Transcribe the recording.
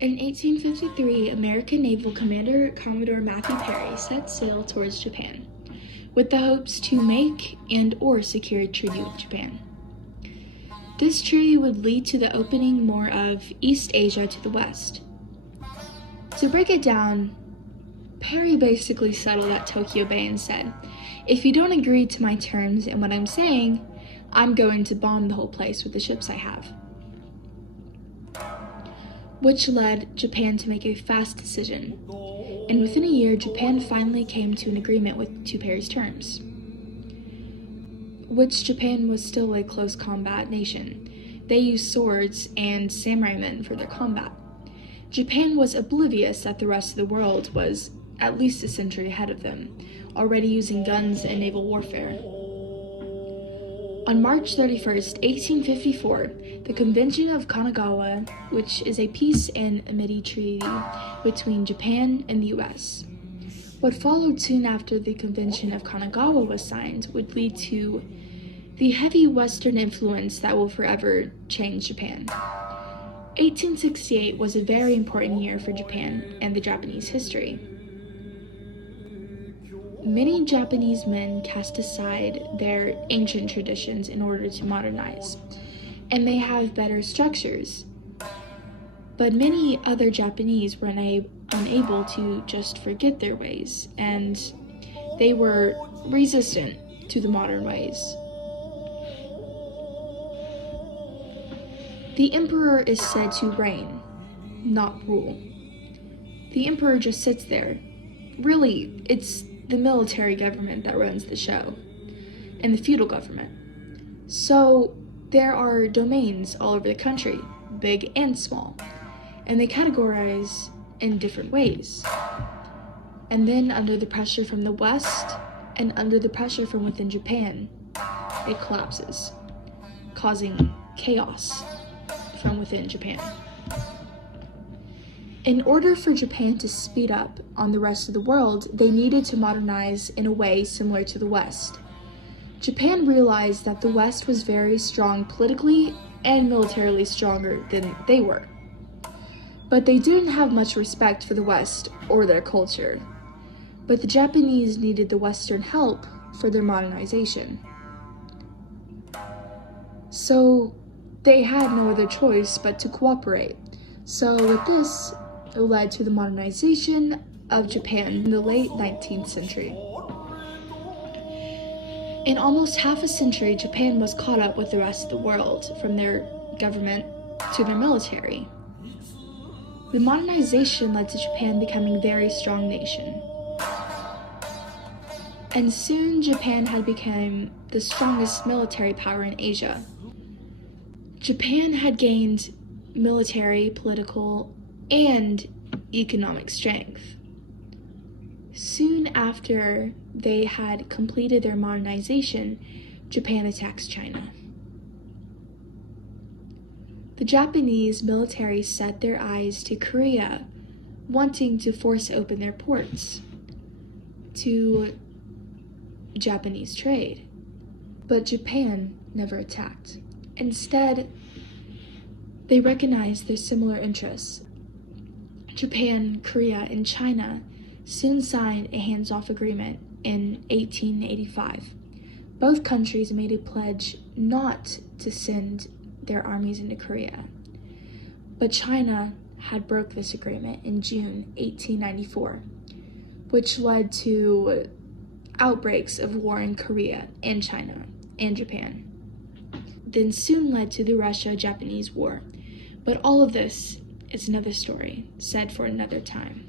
In 1853, American naval commander Commodore Matthew Perry set sail towards Japan, with the hopes to make and/or secure a treaty with Japan. This treaty would lead to the opening more of East Asia to the west. To break it down, Perry basically settled at Tokyo Bay and said, "If you don't agree to my terms and what I'm saying, I'm going to bomb the whole place with the ships I have." Which led Japan to make a fast decision. And within a year, Japan finally came to an agreement to Perry's terms. Which Japan was still a close combat nation. They used swords and samurai men for their combat. Japan was oblivious that the rest of the world was at least a century ahead of them, already using guns and naval warfare. On March 31st, 1854, the Convention of Kanagawa, which is a peace and amity treaty between Japan and the US. What followed soon after the Convention of Kanagawa was signed would lead to the heavy Western influence that will forever change Japan. 1868 was a very important year for Japan and the Japanese history. Many Japanese men cast aside their ancient traditions in order to modernize, and they have better structures. But many other Japanese were unable to just forget their ways, and they were resistant to the modern ways. The emperor is said to reign, not rule. The emperor just sits there. Really, it's the military government that runs the show, and the feudal government. So there are domains all over the country, big and small, and they categorize in different ways. And then under the pressure from the West and under the pressure from within Japan, it collapses, causing chaos from within Japan. In order for Japan to speed up on the rest of the world, they needed to modernize in a way similar to the West. Japan realized that the West was very strong politically and militarily stronger than they were. But they didn't have much respect for the West or their culture. But the Japanese needed the Western help for their modernization. So they had no other choice but to cooperate. So with this, it led to the modernization of Japan in the late 19th century. In almost half a century, Japan was caught up with the rest of the world, from their government to their military. The modernization led to Japan becoming a very strong nation. And soon Japan had become the strongest military power in Asia. Japan had gained military, political, and economic strength. Soon after they had completed their modernization, Japan attacks China. The Japanese military set their eyes to Korea, wanting to force open their ports to Japanese trade. But Japan never attacked. Instead, they recognized their similar interests. Japan, Korea, and China soon signed a hands-off agreement in 1885. Both countries made a pledge not to send their armies into Korea. But China had broke this agreement in June 1894, which led to outbreaks of war in Korea and China and Japan. Then soon led to the Russia-Japanese War. But all of this is another story, said for another time.